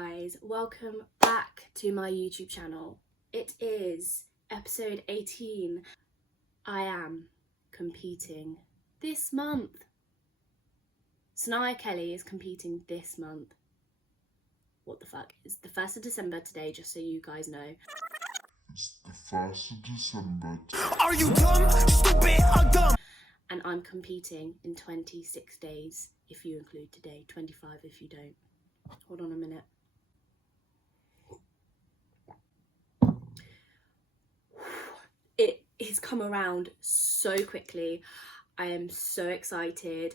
guys, welcome back to my YouTube channel. It is episode 18. I am competing this month. Sanaya Kelly is competing this month. What the fuck? It's the 1st of December today, just so you guys know. It's the 1st of December. Are you dumb, stupid, or dumb? And I'm competing in 26 days, if you include today, 25 if you don't. Hold on a minute. It has come around so quickly. I am so excited.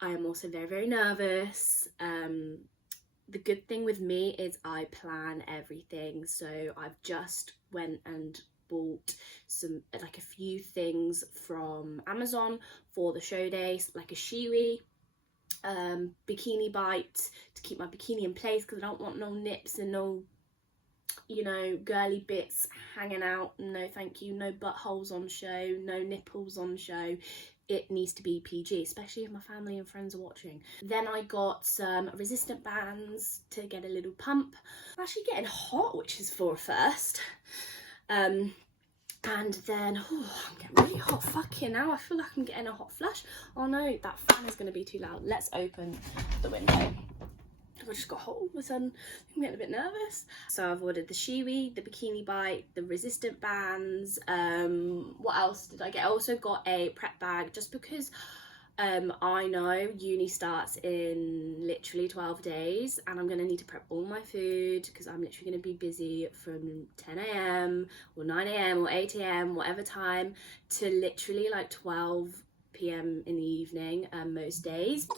I am also very, very nervous. The good thing with me is I plan everything. So I've just went and bought a few things from Amazon for the show days, like a shiwi, bikini bite to keep my bikini in place because I don't want no nips and no, you know, girly bits hanging out. No thank you. No buttholes on show, no nipples on show. It needs to be PG, especially if my family and friends are watching. Then I got some resistant bands to get a little pump. I'm actually getting hot, which is for a first. And then, I'm getting really hot. Fucking now, I feel like I'm getting a hot flush. Oh no, that fan is going to be too loud. Let's open the window. I just got hot all of a sudden. I'm getting a bit nervous. So I've ordered the shiwi, the bikini bite, the resistant bands. What else did I get? I also got a prep bag just because I know uni starts in literally 12 days and I'm going to need to prep all my food because I'm literally going to be busy from 10 a.m. or 9 a.m. or 8 a.m. whatever time to literally like 12 p.m. in the evening most days.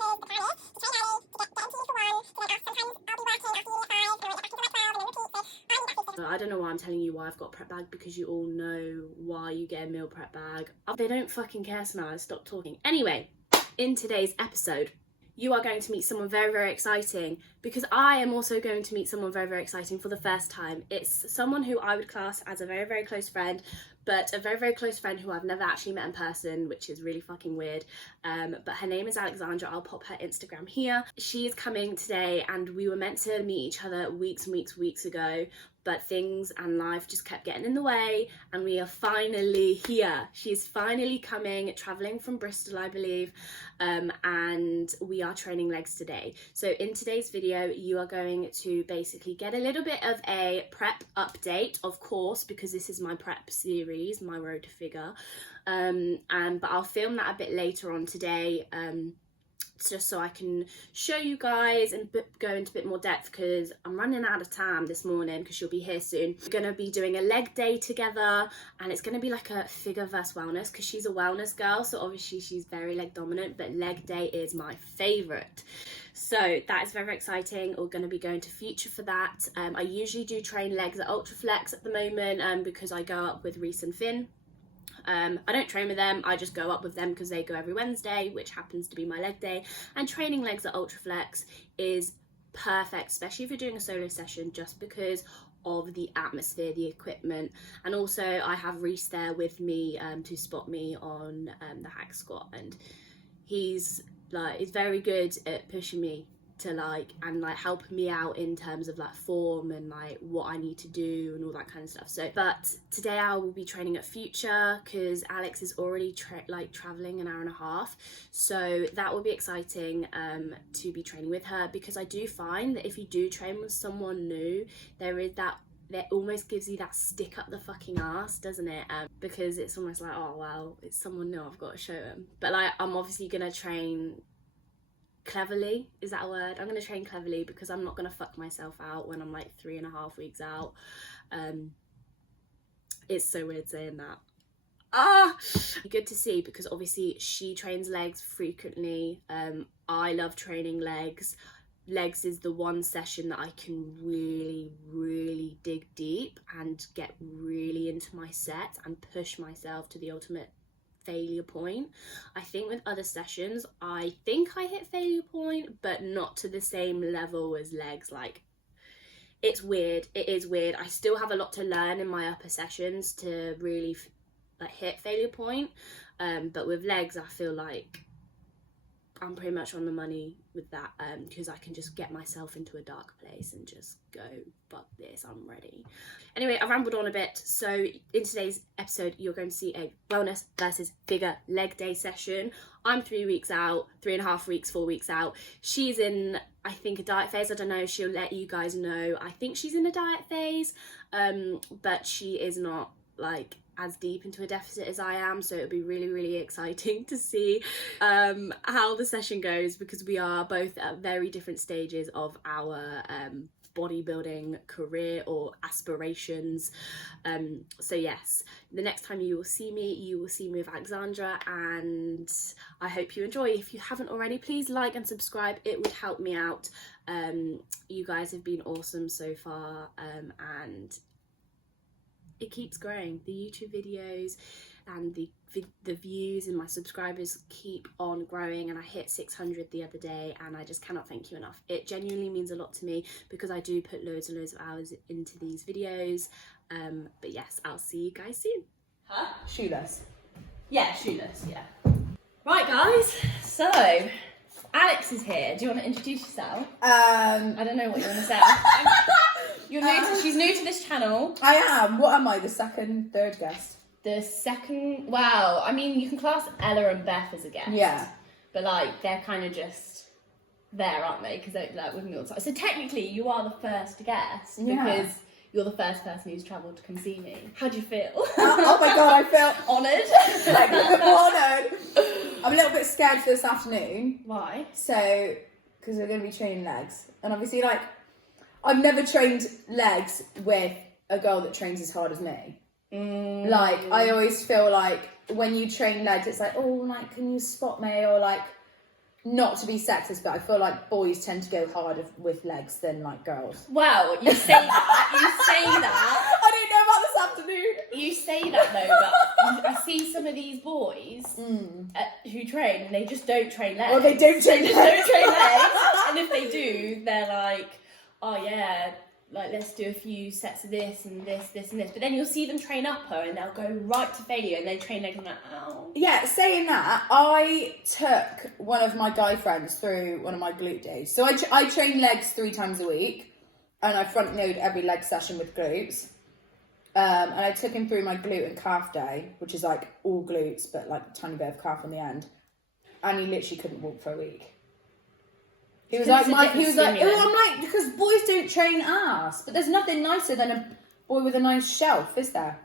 I don't know why I'm telling you why I've got a prep bag, because you all know why you get a meal prep bag. They don't fucking care, so now I stop talking. Anyway, in today's episode, you are going to meet someone very, very exciting, because I am also going to meet someone very, very exciting for the first time. It's someone who I would class as a very, very close friend, but a very, very close friend who I've never actually met in person, which is really fucking weird. But her name is Alexandra. I'll pop her Instagram here. She is coming today, and we were meant to meet each other weeks and weeks ago, but things and life just kept getting in the way, and we are finally here. She's finally coming, traveling from Bristol, I believe, and we are training legs today. So in today's video, you are going to basically get a little bit of a prep update, of course, because this is my prep series, my road to figure, but I'll film that a bit later on today, just so I can show you guys and go into a bit more depth, because I'm running out of time this morning because she'll be here soon. We're going to be doing a leg day together, and it's going to be like a figure versus wellness, because she's a wellness girl, so obviously she's very leg dominant, but leg day is my favourite. So that is very, very exciting. We're going to be going to Future for that. I usually do train legs at Ultraflex at the moment because I go up with Reese and Finn. I don't train with them, I just go up with them because they go every Wednesday, which happens to be my leg day. And training legs at Ultraflex is perfect, especially if you're doing a solo session, just because of the atmosphere, the equipment, and also I have Reese there with me to spot me on the hack squat, and he's very good at pushing me to helping me out in terms of form and what I need to do and all that kind of stuff. So but today I will be training at Future because Alex is already traveling an hour and a half, so that will be exciting to be training with her, because I do find that if you do train with someone new, there almost gives you that stick up the fucking ass, doesn't it? Because it's almost like, oh well, it's someone new, I've got to show them. But I'm obviously gonna train cleverly. Is that a word? I'm going to train cleverly because I'm not going to fuck myself out when I'm 3.5 weeks out. It's so weird saying that. Good to see, because obviously she trains legs frequently. I love training legs. Legs is the one session that I can really, really dig deep and get really into my set and push myself to the ultimate failure point. I think with other sessions I think I hit failure point, but not to the same level as legs. It's weird, it is weird. I still have a lot to learn in my upper sessions to really hit failure point, but with legs I feel like I'm pretty much on the money with that, because I can just get myself into a dark place and just go, fuck this, I'm ready. Anyway, I rambled on a bit. So in today's episode, you're going to see a wellness versus figure leg day session. I'm 3 weeks out, 3.5 weeks, 4 weeks out. She's in, I think, a diet phase. I don't know, she'll let you guys know. I think she's in a diet phase, but she is not like as deep into a deficit as I am, so it'll be really, really exciting to see how the session goes, because we are both at very different stages of our bodybuilding career or aspirations. So yes, the next time you will see me with Alexandra, and I hope you enjoy. If you haven't already, please like and subscribe, it would help me out. You guys have been awesome so far, and it keeps growing. The YouTube videos and the views and my subscribers keep on growing, and I hit 600 the other day, and I just cannot thank you enough. It genuinely means a lot to me, because I do put loads and loads of hours into these videos. But yes, I'll see you guys soon. Huh? Shoeless. Yeah, shoeless, yeah. Right guys, so Alex is here. Do you want to introduce yourself? I don't know what you want to say. She's new to this channel. I am. What am I? The second, third guest? The second, wow. I mean, you can class Ella and Beth as a guest. Yeah. But like, they're kind of just there, aren't they? Because they're like with me all the time. So technically, you are the first guest, because you're the first person who's travelled to come see me. How do you feel? Oh my god, I feel honoured. honoured. I'm a little bit scared for this afternoon. Why? So, because we're going to be training legs, and obviously, like, I've never trained legs with a girl that trains as hard as me. Like, I always feel like when you train legs, it's like, oh, like, can you spot me? Or like, not to be sexist, but I feel like boys tend to go harder with legs than like girls. Well, you say that. I don't know about this afternoon. You say that though, but I see some of these boys who train, and they just don't train legs. Or they don't train legs. Don't train legs. And if they do, they're like, oh yeah, like let's do a few sets of this and this, this and this. But then you'll see them train upper, and they'll go right to failure, and they train legs, and I'm like, ow. Yeah, saying that, I took one of my guy friends through one of my glute days. So I train legs 3 times a week, and I front load every leg session with glutes. And I took him through my glute and calf day, which is like all glutes, but like a tiny bit of calf on the end. And he literally couldn't walk for a week. He was like, I'm like, because boys don't train ass, but there's nothing nicer than a boy with a nice shelf, is there?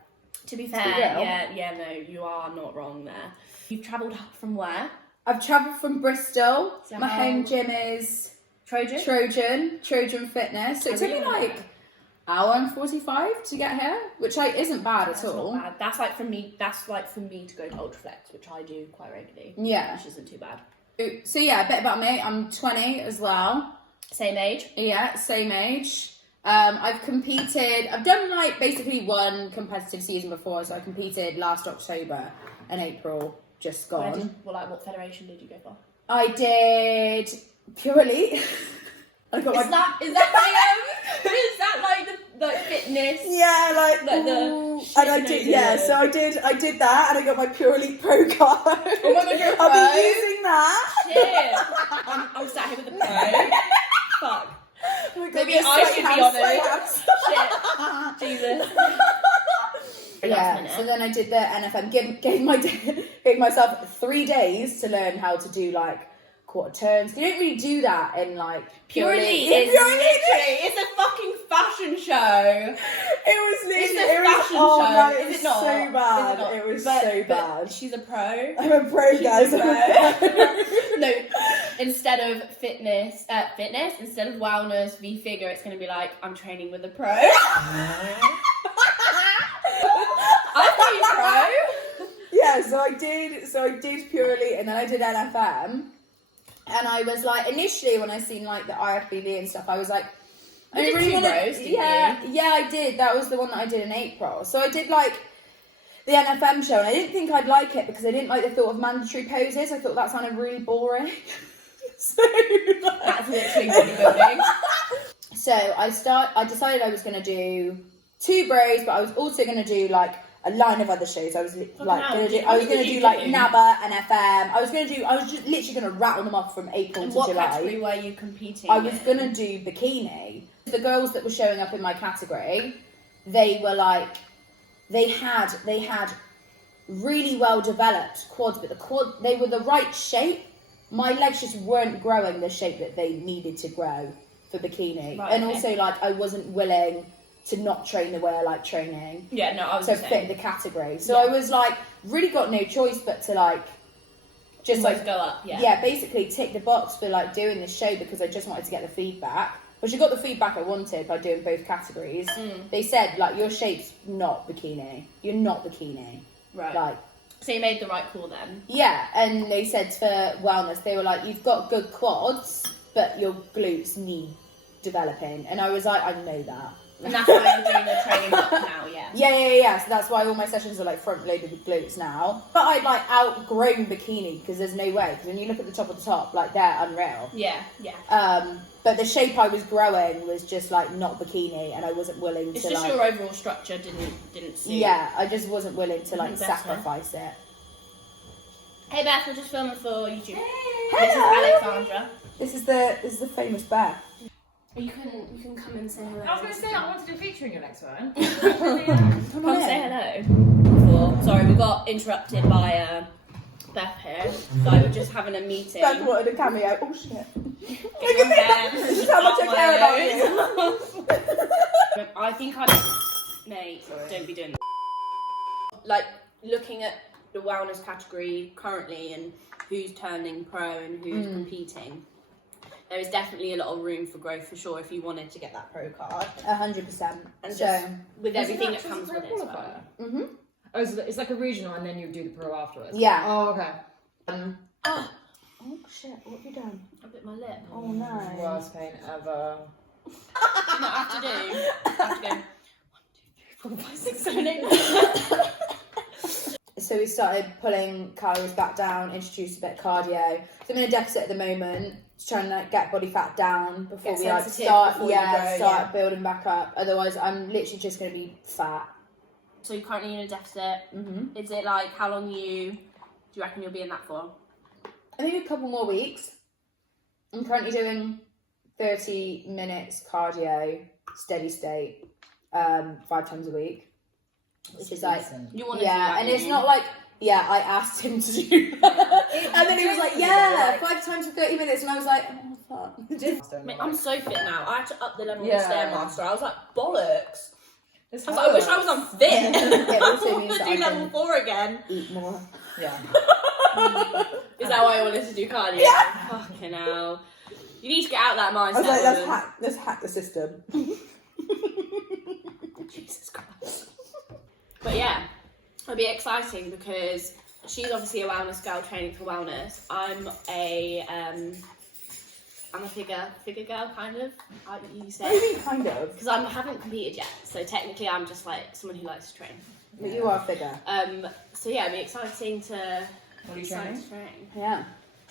To be fair, no, you are not wrong there. You've travelled from where? I've travelled from Bristol. My home gym is Trojan Fitness. So it took me like hour and 45 to get here, which like isn't bad at all. Not bad. That's like for me to go to Ultraflex, which I do quite regularly. Yeah. Which isn't too bad. So yeah, a bit about me. I'm 20 as well. Same age? Yeah, same age. I've done like basically one competitive season before, so I competed last October and April just gone. What federation did you go for? I did Pure Elite. I got is that like the fitness? Yeah, like the and I did so I did that, and I got my Pure Elite Pro card. Oh my god, you're a pro. I'll be using that. Shit. I'm sat here with the pro. Fuck. Oh God, maybe I should be on it. Shit. Jesus. Yeah. So then I did the NFM. Gave myself 3 days to learn how to do like quarter turns. You don't really do that in like Pure Elite. It's a fucking fashion show. It was literally a fashion show. Man, it is was it not? So bad. It was so bad. She's a pro. I'm a pro, guys. No, instead of fitness, instead of wellness v figure, it's going to be like, I'm training with a pro. I thought you pro. Yeah, so I did Pure Elite, and then I did NFM. And I was like, initially when I seen like the IFBB and stuff, I was like, I did really two rows, didn't you? Yeah, I did. That was the one that I did in April. So I did like the NFM show, and I didn't think I'd like it because I didn't like the thought of mandatory poses. I thought that sounded really boring. So, like, that's literally bodybuilding. So I decided I was going to do 2 bros, but I was also going to do like a line of other shows. I was hell, gonna do. what I was did gonna you do like do? NABBA and FM. I was just literally gonna rattle them off from April And to what July. category were you competing I was in? gonna do bikini. The girls that were showing up in my category, they were like, they had really well developed quads, but they were the right shape. My legs just weren't growing the shape that they needed to grow for bikini. Right, And okay. also, like, I wasn't willing to not train the way I like training Yeah, no, I was to the fit same. the category. So Yeah. I was like, really got no choice but to like, just Always like go up, yeah. yeah, basically tick the box for like doing this show because I just wanted to get the feedback. Which I got the feedback I wanted by doing both categories. They said like, your shape's not bikini. You're not bikini. Right. Like, So you made the right call then. yeah, and they said for wellness, they were like, you've got good quads, but your glutes need developing. And I was like, I know that. And that's why you're doing the training block now, yeah. Yeah. So that's why all my sessions are like front loaded with glutes now. But I'd like outgrown bikini because there's no way. Because when you look at the top, like they're unreal. Yeah. But the shape I was growing was just like not bikini, and I wasn't willing It's to just like. your overall structure didn't suit. Yeah, I just wasn't willing to like That's fair. sacrifice it. Hey Beth, we're just filming for YouTube. Hey. This is Alexandra. This is the famous Beth. You can come and say hello. I was going to say, I wanted to feature in your next one. Come say hello. Before. Sorry, we got interrupted by Beth here. Like, we're just having a meeting. Beth wanted a cameo. Oh shit. Get your hair. This is how much I care about you. I think Mate, don't be doing that. Like, looking at the wellness category currently and who's turning pro and who's competing, there is definitely a lot of room for growth for sure if you wanted to get that pro card. 100%. And So, just with Is it everything not that just comes a with it pro as well. qualifier? Oh, it's like a regional and then you do the pro afterwards? yeah. Oh, okay. Oh shit, what have you done? I bit my lip. Oh no. Worst pain ever. You know what I have to do? I have to go 1, 2, 3, 4, 5, 6, 7, 8. So we started pulling calories back down, introduced a bit of cardio. So I'm in a deficit at the moment, just trying to like, get body fat down before Get we like sensitive start before you go, start building back up. Otherwise I'm literally just gonna be fat. So you're currently in a deficit. Mm-hmm. Is it like, how long do you reckon you'll be in that for? I think a couple more weeks. I'm currently doing 30 minutes cardio, steady state, 5 times a week. Which is like, You want to do yeah, that, and don't it's you? not like, yeah, I asked him to do that. And then he was like, yeah, 5 times for 30 minutes. And I was like, oh, fuck. Mate, I'm so fit now. I had to up the level of Yeah. Stairmaster. I was like, bollocks. It's I was like, I wish I was unfit. It also I means want to that do I level can 4 again. eat more. Yeah. Is that why I wanted to do cardio? Yeah. Fucking hell. You need to get out that mindset. I was like, woman. let's hack the system. Jesus Christ. But yeah, it'll be exciting because she's obviously a wellness girl training for wellness. I'm a figure girl kind of. You What do say you mean, kind of? because I haven't competed yet, so technically I'm just like someone who likes to train. But you are a figure. So yeah, it'll be exciting to What are you training? train. Yeah.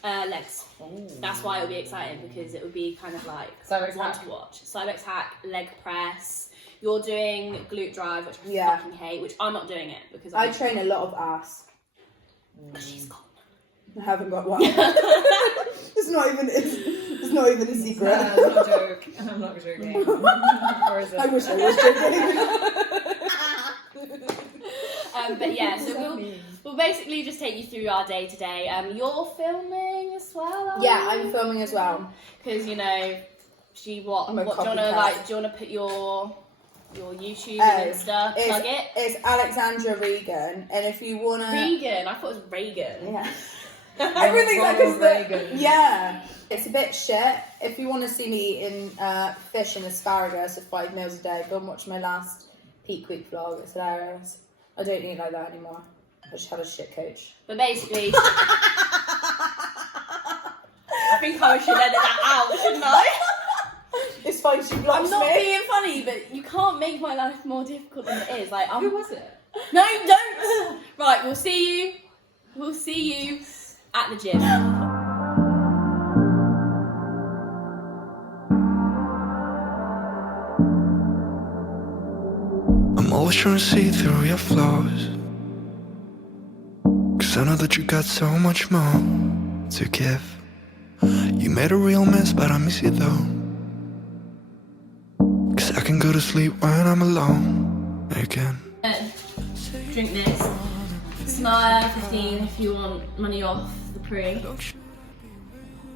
Legs. That's why it'll be exciting because it would be kind of like Cybex one hack. to watch. Cybex hack, leg press. You're doing glute drive, which I Yeah. fucking hate, which I'm not doing it because I train a lot of ass. she's gone. I haven't got one. it's not even a secret. That's not a joke. I'm not joking. Or is it? I wish I was joking. But yeah, so we'll basically just take you through our day to day. You're filming as well, aren't Yeah, you? I'm filming as well. Because you know, I'm a what do you wanna copycat. like? Do you wanna put your YouTube and Insta? Plug it. It's Alexandra Regan, and if you wanna, Regan. I thought it was Reagan. yeah, everything's like Ronald it's Reagan. yeah. It's a bit shit. If you want to see me in fish and asparagus at 5 meals a day, go and watch my last Peak Week vlog. It's hilarious. I don't eat like that anymore. I just had a shit coach. But basically, I think I should edit that out, shouldn't I? It's fine. She blocks I'm not me. being funny, but you can't make my life more difficult than it is. Like, Who was it? No, don't. Right, we'll see you at the gym. I'm always trying to see through your flaws, 'cause I know that you got so much more to give. You made a real mess, but I miss you though, 'cause I can go to sleep when I'm alone again. Drink this. Smile 15 if you want money off the pre.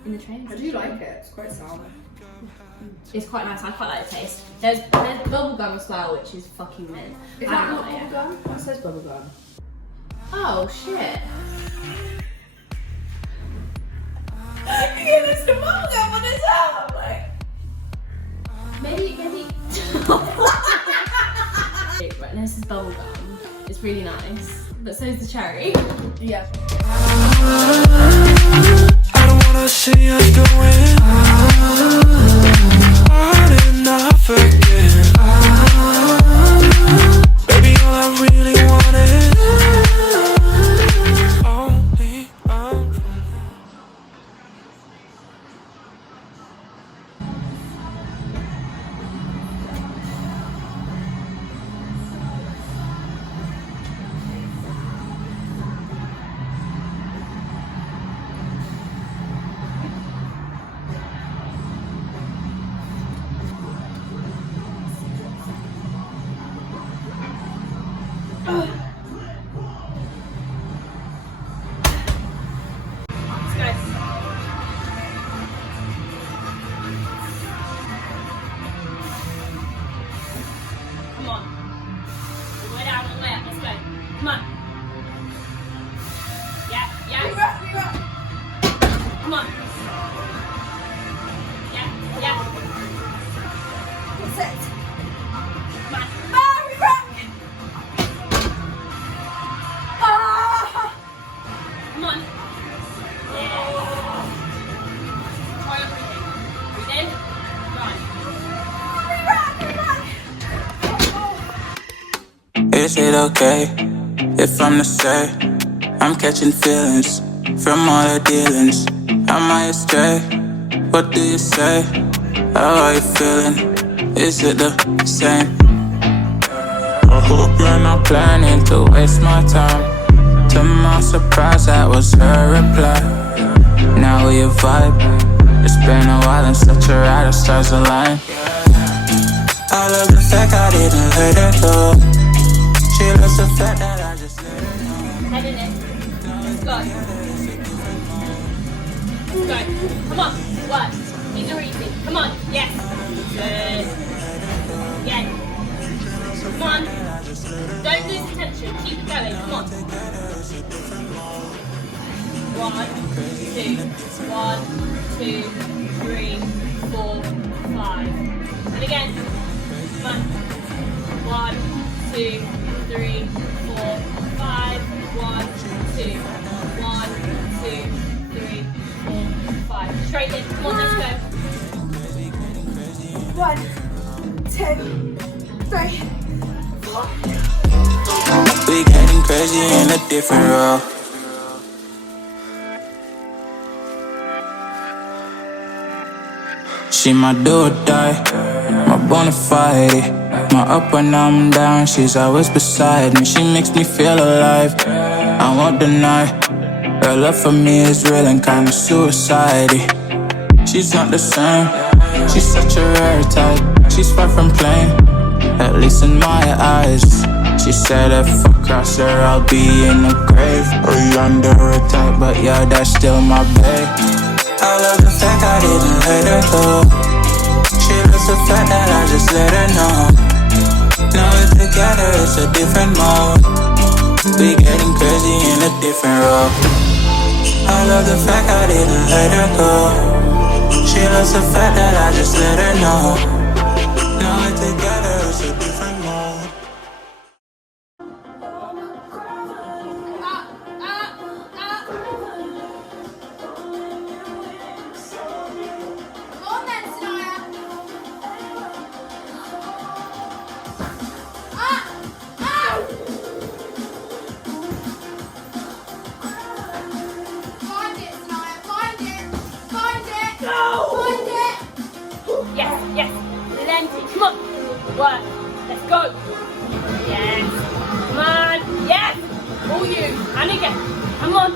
In the train. I do like it. It's quite sour. It's quite nice. I quite like the taste. There's bubble gum as well, which is fucking mint. Is I that don't not know, yeah. bubble gum? What says bubble gum? Oh shit. Yeah, there's the bubble gum on his arm. I'm like, Maybe. Right, this is bubble gum. It's really nice, but so is the cherry. yeah. I don't wanna see us going on and off again. Baby, all I really want is only Come on. All the way down, all the way up. Let's go. Come on. Yeah. Come on. Yeah. What's it? Come on. We rock! Come on. Yeah. Try everything. Breathe in. Run. Is it okay if I'm to say I'm catching feelings from all the dealings? Am I astray? What do you say? How are you feeling? Is it the same? I hope you're not planning to waste my time. To my surprise, that was her reply. Now we vibe. It's been a while and such a ride, the stars align. I love the fact I didn't let her go. She loves the fact that I just let her know. Head in it. Let's go. Let's go. Come on. Work. These are easy. Come on. Yes. Good. Yes. Come on. Don't lose attention. Keep it going. Come on. 1, 2. 1, 2, 3, 4, 5. And again. Come on. 1, 2, 3, 4, 5. 1, 2. 1, 2, 3, 4, 5. Straight in. Come on, let's go. 1, 2, 3, 4. We getting crazy in a different role. She my do or die, my bona fide. My up when I'm down, she's always beside me. She makes me feel alive, I won't deny. Her love for me is real and kinda suicide-y. She's not the same, she's such a rare type. She's far from plain, at least in my eyes. She said if I cross her, I'll be in the grave or under attack, but yeah, that's still my babe. I love the fact I didn't let her go. She loves the fact that I just let her know. Now we're together, it's a different mode. We getting crazy in a different role. I love the fact I didn't let her go. She loves the fact that I just let her know. Now we're together, it's a different mode. Yes, yes. Plenty. Come on. Work. Let's go. Yeah. And again. Come on.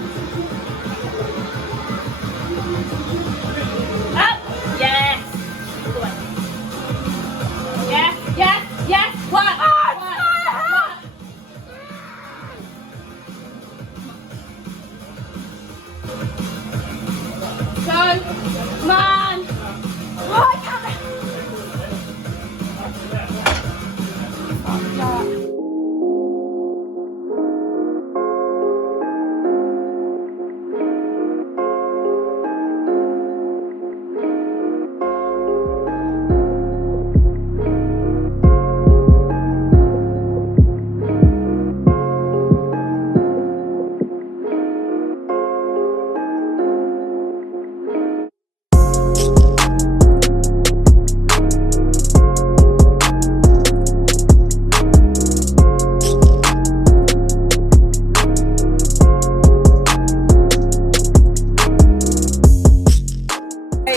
Up. Yes. All the way. Yes, yes, yes. Work. Work. Go. Come on. Oh, I can't.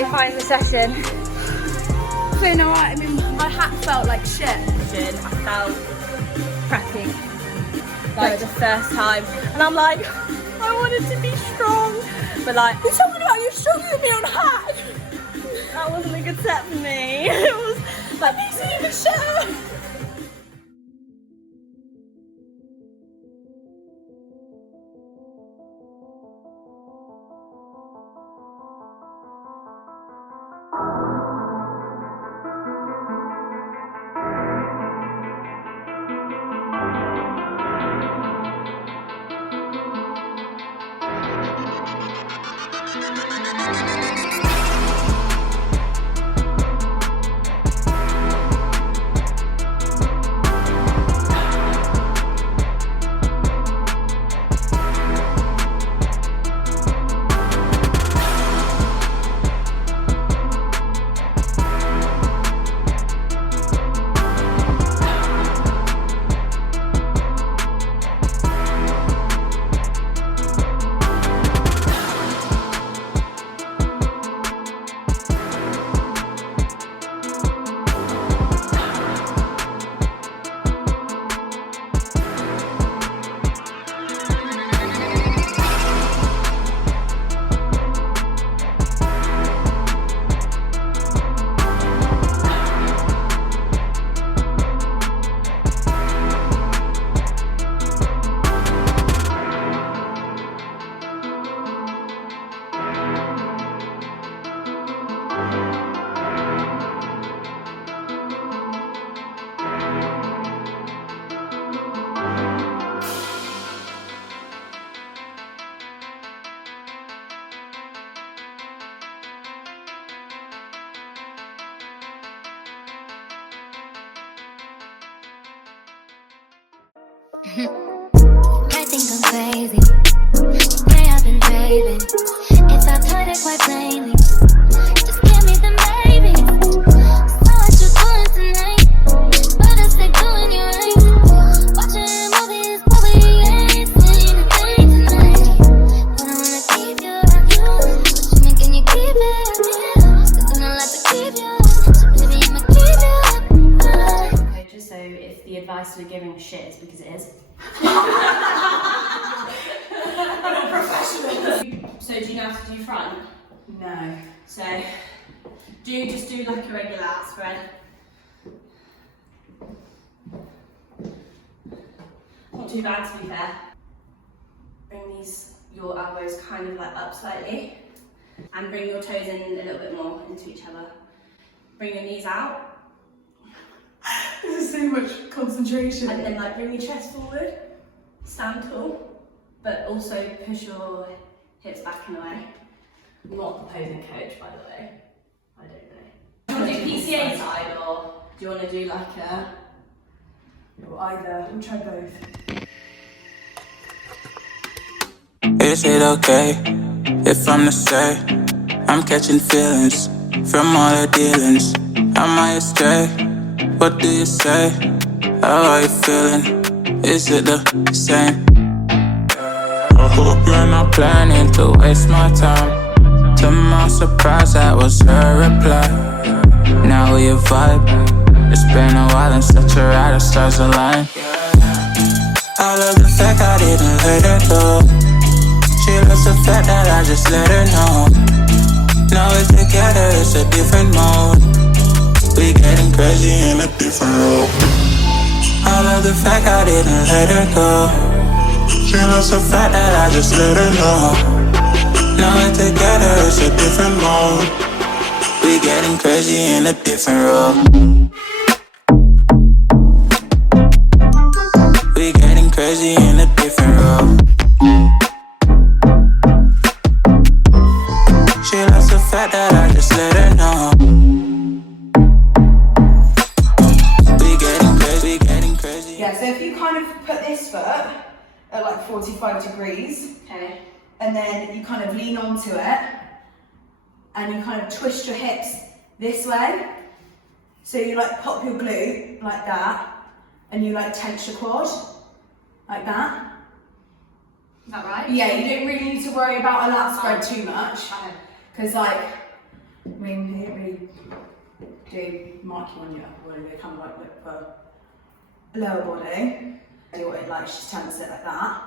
Final session. Feeling alright. I mean, my hat felt like shit. I felt crappy. Like the first time. And I'm like, I wanted to be strong. But like, you're talking about you're stronger than me on hat. That wasn't a good set for me. It was like, these are even shit. I think I'm crazy. Way I've been craving. If I've heard it quite plainly, just give me the baby. So what you doing tonight? Better stay doing your right. Watching movies, but we ain't seen a thing tonight. But I wanna keep you. What you mean, can you keep it? Cause I'm not like to keep you. So baby, I'ma keep you. So if the advice we're giving is shit, it's because it is. I'm a professional. So do you know how to do front? No. So just do like a regular out spread. Not too bad to be fair. Bring your elbows kind of like up slightly and bring your toes in a little bit more into each other. Bring your knees out. There's so much concentration. And then like bring your chest forward, stand tall, but also push your hips back and away. I'm not the posing coach, by the way. I don't know. Do you want to do PCA side or do you want to do like a... Or either. We'll try both. Is it okay if I'm to say I'm catching feelings from all the dealings? Am I astray? What do you say? How are you feeling? Is it the same? I hope you're not planning to waste my time. To my surprise, that was her reply. Now we vibe. It's been a while and such a ride, the stars align. I love the fact I didn't let her go. She loves the fact that I just let her know. Now we're together, it's a different mode. We getting crazy in a different role. I love the fact I didn't let her go. She loves the fact that I just let her know. Now we're together, it's a different mode. We getting crazy in a different role. We getting crazy in a different role. She loves the fact that I just let her know. We getting crazy. Yeah, so if you kind of put this foot at like 45 degrees, Okay. and then you kind of lean onto it, and you kind of twist your hips this way. So you like pop your glute like that, and you like tense your quad, like that. Is that right? Yeah, you don't really need to worry about a lat spread too much. Okay. Because like, I mean, you don't really do marking on your upper body, they kind of like look for lower body. Do what it likes, just tense it like that.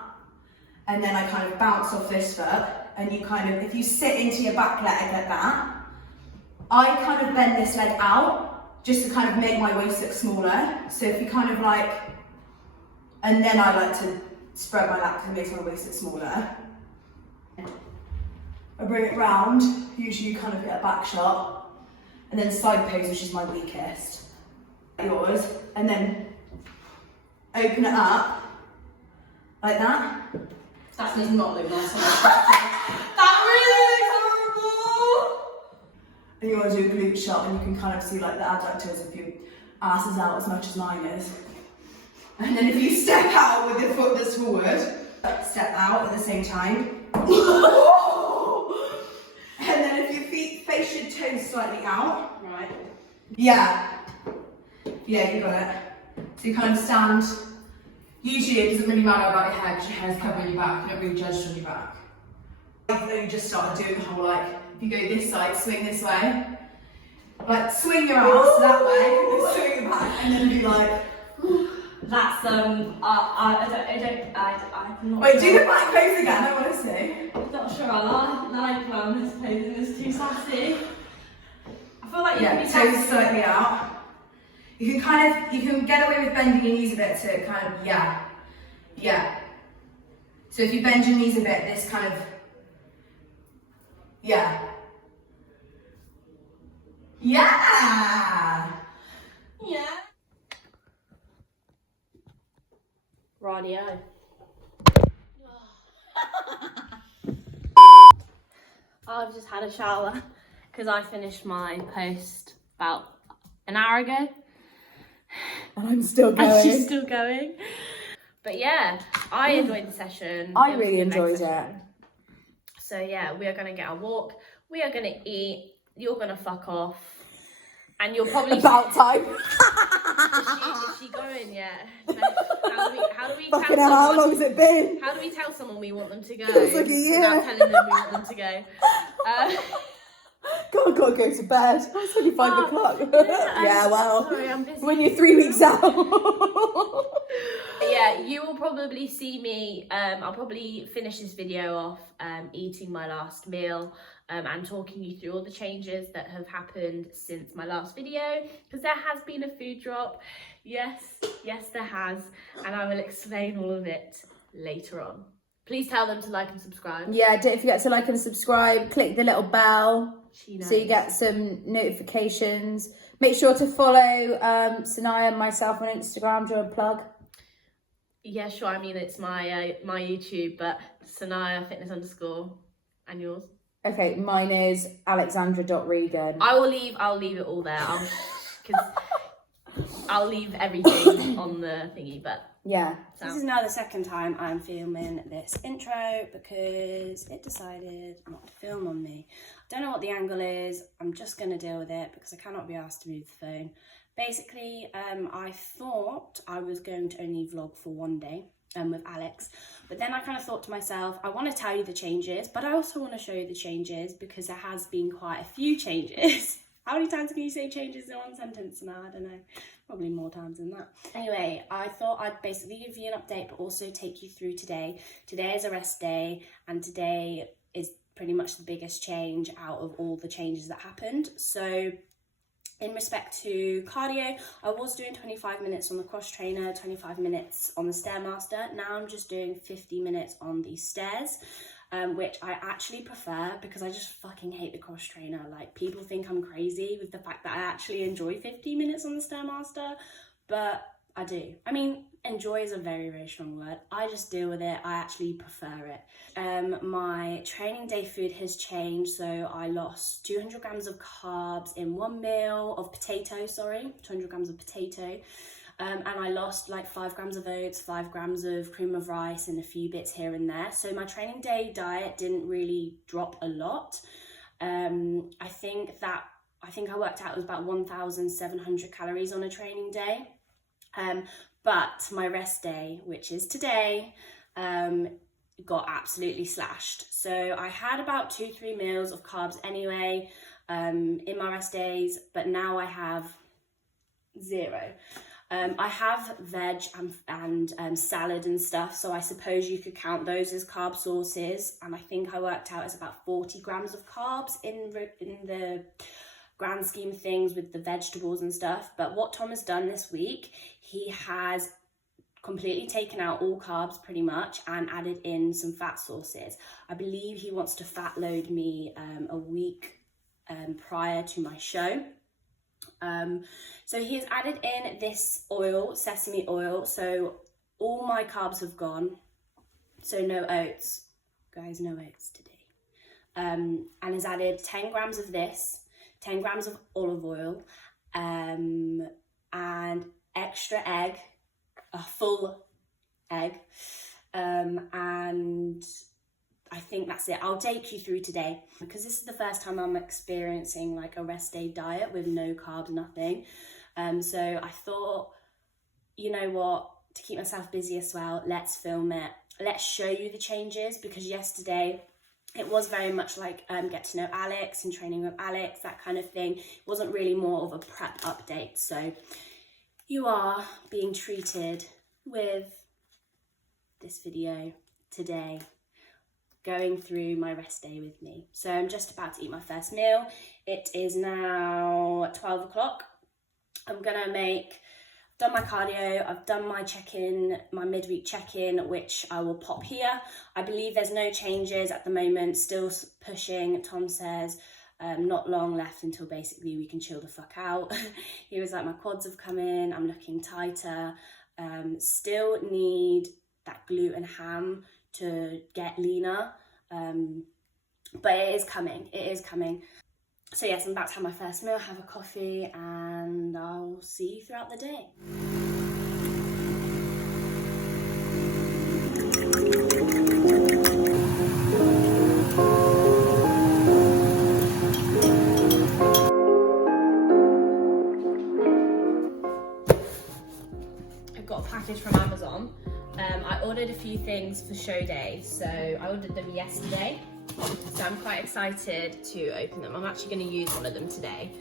And then I kind of bounce off this foot, and you kind of, if you sit into your back leg like that, I kind of bend this leg out just to kind of make my waist look smaller. So if you kind of like, and then I like to spread my lat to make my waist look smaller. I bring it round, usually you kind of get a back shot, and then side pose, which is my weakest. Yours, and then open it up like that. That does not look nice. That really looks horrible! And you want to do a glute shot, and you can kind of see like the adductors if your ass is out as much as mine is. And then if you step out with your foot that's forward, step out at the same time. And then if your feet face your toes slightly out. Right. Yeah. Yeah, you got it. So you kind of stand. Usually it doesn't really matter about your head because your hair's covering your back. You don't really judge on your back. Even though you just started doing the whole like, if you go this side, swing this way. Like swing your ass that way, and swing your back, and then be like. That's I'm not Wait, sure. do the back pose again. I want to see. I'm not sure I like this posing is too sassy. I feel like you Yeah, can be toes sassy. slightly out. You can get away with bending your knees a bit to kind of, yeah. So if you bend your knees a bit, this kind of, yeah. Yeah! Yeah. Radio. I've just had a shower because I finished my post about an hour ago. And I'm still And she's still going. But yeah, I enjoyed the session. I It was a really good leg enjoyed session. it. So yeah, we are going to get a walk. We are going to eat. You're going to fuck off. And you'll probably... About time. Is she going yet? How do we Fucking tell hell, how someone? long has it been? How do we tell someone we want them to go Feels like a year. without telling them we want them to go? God, I've got to go to bed. It's only 5 o'clock. Yeah, well, Sorry, I'm busy. when you're 3 weeks out. Yeah, you will probably see me. I'll probably finish this video off eating my last meal and talking you through all the changes that have happened since my last video, because there has been a food drop. Yes, there has, and I will explain all of it later on. Please tell them to like and subscribe. Yeah, don't forget to like and subscribe. Click the little bell She knows. so you get some notifications. Make sure to follow Sanaya and myself on Instagram. Do you want to plug? Yeah, sure. I mean, it's my my YouTube, but Sanaya Fitness _ and yours. Okay, mine is alexandra.regan. I'll leave it all there. I'll leave everything on the thingy, but Yeah. This is now the second time I'm filming this intro because it decided not to film on me. I don't know what the angle is. I'm just going to deal with it because I cannot be asked to move the phone. Basically, I thought I was going to only vlog for one day with Alex, but then I kind of thought to myself, I want to tell you the changes, but I also want to show you the changes because there has been quite a few changes How many times can you say changes in one sentence now? I don't know. Probably more times than that. Anyway, I thought I'd basically give you an update, but also take you through today. Today is a rest day, and today is pretty much the biggest change out of all the changes that happened. So in respect to cardio, I was doing 25 minutes on the cross trainer, 25 minutes on the Stairmaster. Now I'm just doing 50 minutes on the stairs. Which I actually prefer because I just fucking hate the cross trainer. Like, people think I'm crazy with the fact that I actually enjoy 50 minutes on the Stairmaster, but I do. I mean, enjoy is a very, very strong word. I just deal with it. I actually prefer it. My training day food has changed, so I lost 200 grams of carbs in one meal of potato, 200 grams of potato. And I lost like 5 grams of oats, 5 grams of cream of rice, and a few bits here and there. So my training day diet didn't really drop a lot. I think I worked out it was about 1,700 calories on a training day. But my rest day, which is today, got absolutely slashed. So I had about 2-3 meals of carbs anyway in my rest days, but now I have 0. I have veg and salad and stuff, so I suppose you could count those as carb sources, and I think I worked out as about 40 grams of carbs in the grand scheme of things with the vegetables and stuff. But what Tom has done this week, he has completely taken out all carbs pretty much and added in some fat sources. I believe he wants to fat load me a week prior to my show. So he has added in this oil, sesame oil, so all my carbs have gone, so no oats, guys, no oats today, and has added 10 grams of this, 10 grams of olive oil, and extra egg, a full egg, and I think that's it. I'll take you through today because this is the first time I'm experiencing like a rest day diet with no carbs, nothing. So I thought, you know what, to keep myself busy as well, let's film it. Let's show you the changes, because yesterday it was very much like get to know Alex and training with Alex, that kind of thing. It wasn't really more of a prep update. So you are being treated with this video today, going through my rest day with me. So I'm just about to eat my first meal. It is now 12 o'clock. I'm gonna done my cardio, I've done my check-in, my midweek check-in, which I will pop here. I believe there's no changes at the moment, still pushing. Tom says not long left until basically we can chill the fuck out. He was like, my quads have come in, I'm looking tighter. Still need that glute and ham to get leaner, but it is coming. So yes, I'm about to have my first meal, have a coffee, and I'll see you throughout the day. I've got a package from Amazon. I ordered a few things for show day, so I ordered them yesterday, so I'm quite excited to open them. I'm actually going to use one of them today.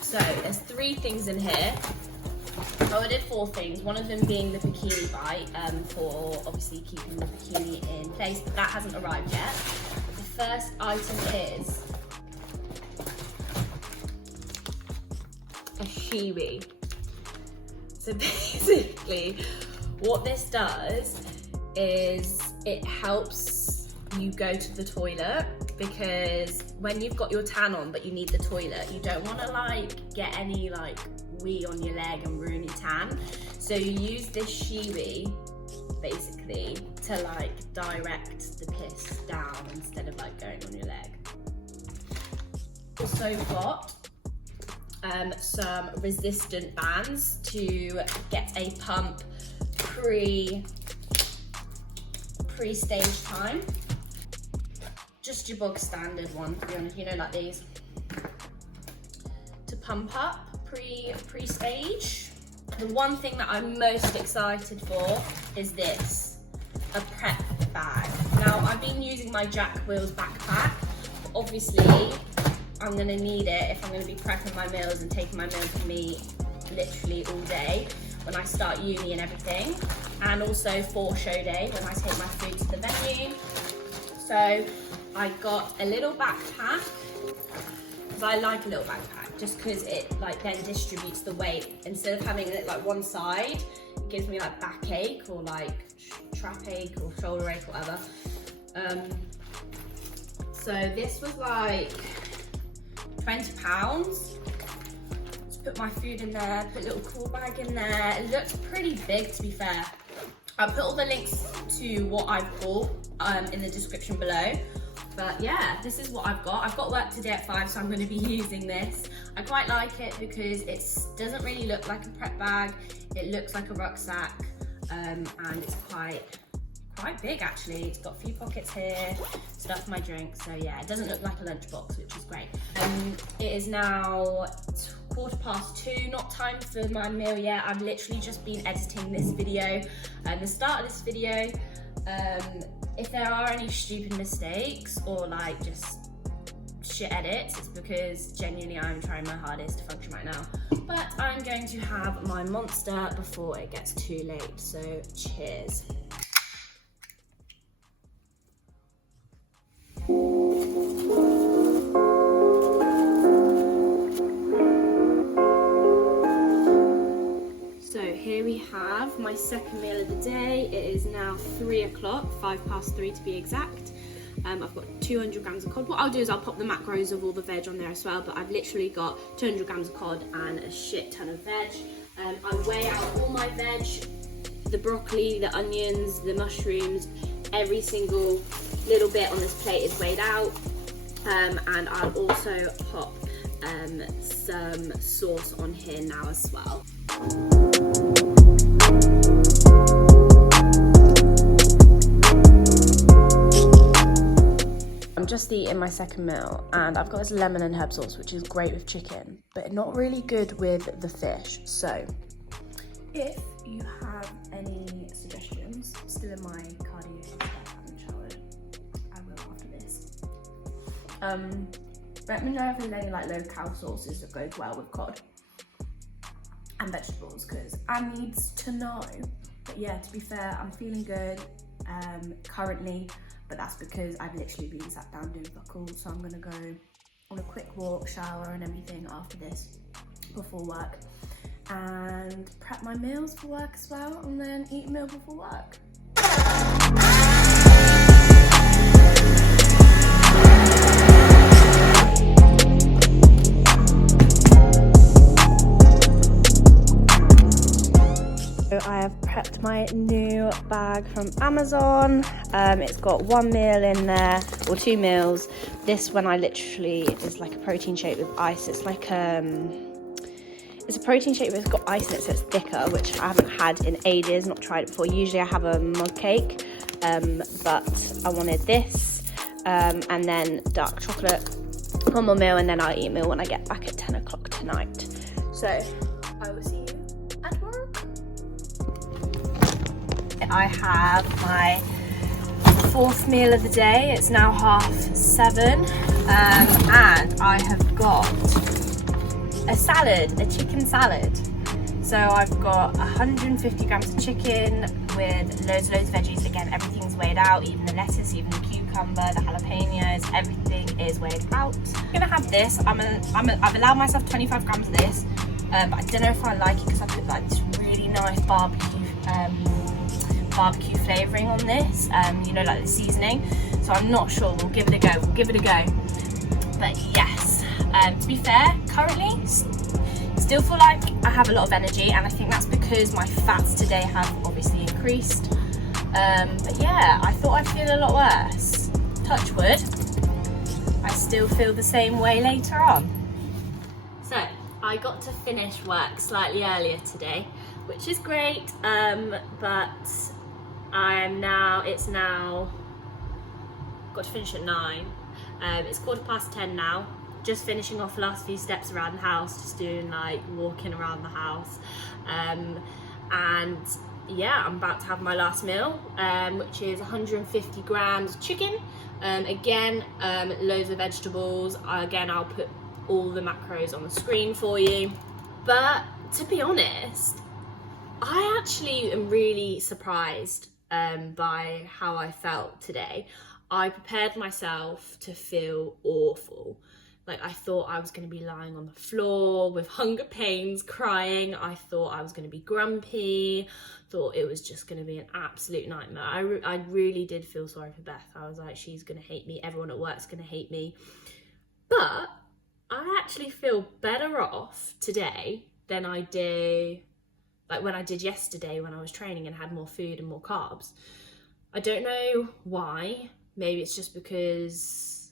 So there's 3 things in here. I ordered 4 things, one of them being the bikini bite for obviously keeping the bikini in place, but that hasn't arrived yet. The first item is a shiwi. So basically what this does is it helps you go to the toilet, because when you've got your tan on but you need the toilet, you don't want to like get any like wee on your leg and ruin your tan. So you use this shiwi basically to like direct the piss down instead of like going on your leg. Also got some resistant bands to get a pump pre-stage time. Just your bog standard one, to be honest, you know, like these. To pump up pre-stage. The one thing that I'm most excited for is this, a prep bag. Now, I've been using my Jack Wills backpack, but obviously I'm gonna need it if I'm gonna be prepping my meals and taking my meals with me literally all day when I start uni and everything, and also for show day when I take my food to the venue. So I got a little backpack, because I like a little backpack, just because it like then distributes the weight. Instead of having it like one side, it gives me like backache or like trap ache or shoulder ache or whatever. So this was like £20. Just put my food in there, put a little cool bag in there. It looks pretty big, to be fair. I'll put all the links to what I've bought in the description below. But yeah, this is what I've got. I've got work today at 5, so I'm going to be using this. I quite like it because it doesn't really look like a prep bag. It looks like a rucksack, and it's quite big actually. It's got a few pockets here, stuff my drink. So yeah, it doesn't look like a lunchbox, which is great. It is now 2:15, not time for my meal yet. I've literally just been editing this video and the start of this video. If there are any stupid mistakes or like just shit edits, it's because genuinely I'm trying my hardest to function right now. But I'm going to have my monster before it gets too late, so cheers. So here we have my second meal of the day. It is now 3 o'clock, 3:05 to be exact. I've got 200 grams of cod. What I'll do is I'll pop the macros of all the veg on there as well, but I've literally got 200 grams of cod and a shit ton of veg. I weigh out all my veg, the broccoli, the onions, the mushrooms, every single little bit on this plate is weighed out. And I'll also pop some sauce on here now as well. I'm just eating my second meal and I've got this lemon and herb sauce, which is great with chicken, but not really good with the fish. So if you have any suggestions, still in my cardio, I haven't showered. I will after this. Let me know if there's any like low cal sauces that go well with cod and vegetables, because I need to know. But yeah, to be fair, I'm feeling good currently, but that's because I've literally been sat down doing fuck all. So I'm gonna go on a quick walk, shower and everything after this before work, and prep my meals for work as well, and then eat a meal before work. I have prepped my new bag from Amazon. It's got 1 meal in there, or 2 meals. This one I literally is like a protein shake with ice. It's like it's a protein shake, but it's got ice in it, so it's thicker, which I haven't had in ages, not tried it before. Usually I have a mug cake, but I wanted this, and then dark chocolate, one more meal, and then I'll eat a meal when I get back at 10 o'clock tonight. So I will see you at work. I have my 4th meal of the day. It's now 7:30, and I have got a salad, a chicken salad. So I've got 150 grams of chicken with loads of veggies. Again, everything's weighed out, even the lettuce, even the cucumber, the jalapenos, everything is weighed out. I'm gonna have this. I've allowed myself 25 grams of this, but I don't know if I like it because I put like this really nice barbecue flavouring on this, you know, like the seasoning. So I'm not sure. We'll give it a go. But yes, to be fair, currently still feel like I have a lot of energy, and I think that's because my fats today have obviously increased. But yeah, I thought I'd feel a lot worse. Touch wood, I still feel the same way later on. So I got to finish work slightly earlier today, which is great, but it's now got to finish at 9. It's 10:15 now. Just finishing off the last few steps around the house, just doing like walking around the house, and yeah, I'm about to have my last meal, which is 150 grams chicken. Again, loads of vegetables. Again, I'll put all the macros on the screen for you. But to be honest, I actually am really surprised by how I felt today. I prepared myself to feel awful. Like, I thought I was going to be lying on the floor with hunger pains, crying. I thought I was going to be grumpy. Thought it was just going to be an absolute nightmare. I really did feel sorry for Beth. I was like, she's going to hate me. Everyone at work's going to hate me. But I actually feel better off today than I do, like when I did yesterday when I was training and had more food and more carbs. I don't know why. Maybe it's just because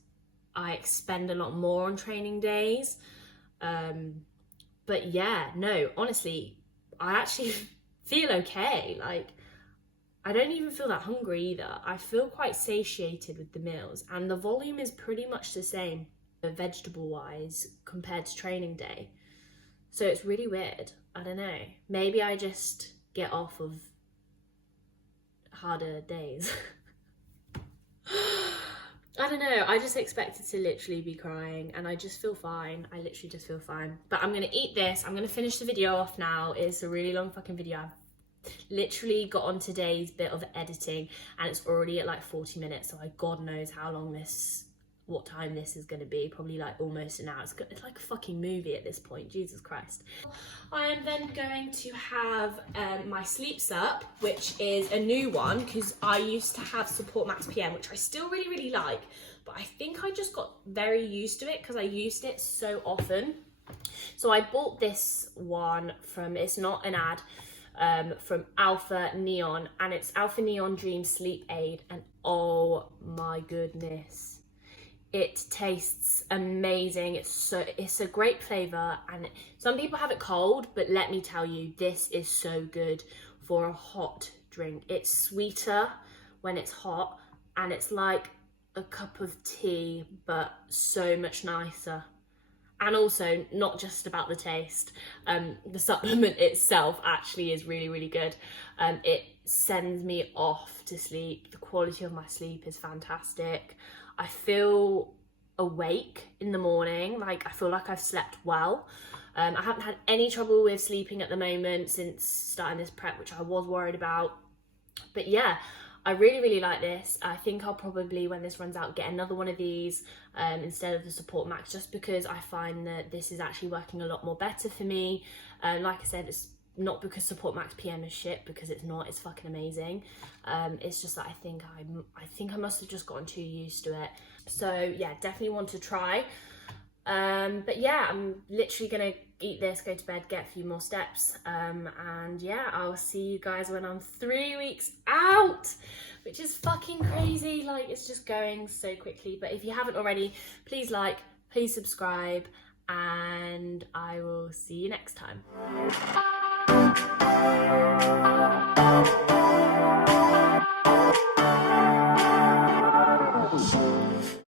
I expend a lot more on training days. But yeah, no, honestly, I actually feel okay. Like, I don't even feel that hungry either. I feel quite satiated with the meals, and the volume is pretty much the same, vegetable wise, compared to training day. So it's really weird. I don't know. Maybe I just get off of harder days. I don't know, I just expected to literally be crying, and I just feel fine. I literally just feel fine. But I'm gonna eat this. I'm gonna finish the video off now. It's a really long fucking video. I've literally got on today's bit of editing and it's already at like 40 minutes. So God knows how long what time this is going to be. Probably like almost an hour. It's like a fucking movie at this point. Jesus Christ. I am then going to have my Sleep Sup, which is a new one, because I used to have Support Max PM, which I still really like, but I think I just got very used to it because I used it so often. So I bought this one from, it's not an ad, from Alpha Neon, and it's Alpha Neon Dream Sleep Aid, and oh my goodness, it tastes amazing. It's a great flavour, and some people have it cold, but let me tell you, this is so good for a hot drink. It's sweeter when it's hot, and it's like a cup of tea, but so much nicer. And also, not just about the taste, the supplement itself actually is really good. It sends me off to sleep. The quality of my sleep is fantastic. I feel awake in the morning, like I feel like I've slept well. I haven't had any trouble with sleeping at the moment since starting this prep, which I was worried about. But yeah, I really like this. I think I'll probably, when this runs out, get another one of these instead of the Support Max, just because I find that this is actually working a lot more better for me. Like I said, it's not because Support Max PM is shit, because it's not. It's fucking amazing. It's just that I think I must have just gotten too used to it. So yeah, definitely want to try. But yeah, I'm literally gonna eat this, go to bed, get a few more steps, and yeah, I'll see you guys when I'm 3 weeks out, which is fucking crazy. Like, it's just going so quickly. But if you haven't already, please like, please subscribe, and I will see you next time.